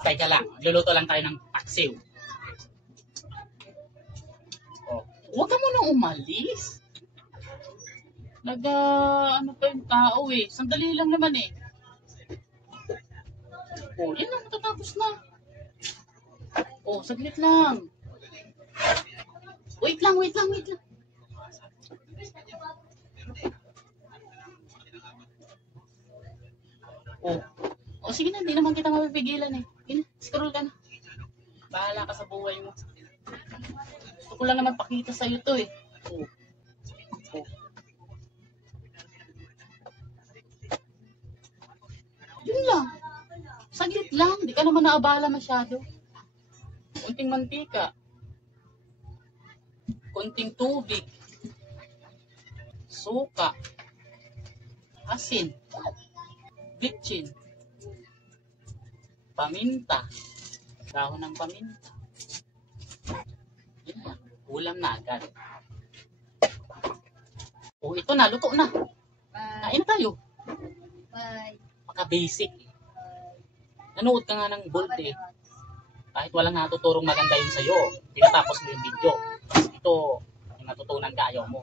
Teka lang, luluto lang tayo ng paksiw. Oh, huwag ka munang umalis. Ano pa yung tao eh. Sandali lang naman eh. Oh, yan na, matatapos na. Oh, saglit lang. Wait lang. Oh. Oh, sige na, hindi naman kita mapipigilan eh. Sige na, scroll ka na. Bahala ka sa buhay mo. Gusto ko lang naman pakita sa'yo to eh. Oh. Oh. Yun lang. Saglit lang, di ka naman naabala masyado. Kunting mantika. Kunting tubig. Suka. Asin. Bitchin. Paminta. Dahon ng paminta. Yun lang. Ulam na agad. Oh, ito na. Luto na. Kain na tayo. Bye. Maka-basic. Nanood ka nga ng Bolt eh. Kahit walang natuturong maganda yun sa'yo, tinatapos mo yung video. Ito, yung natutunan ka, ayaw mo.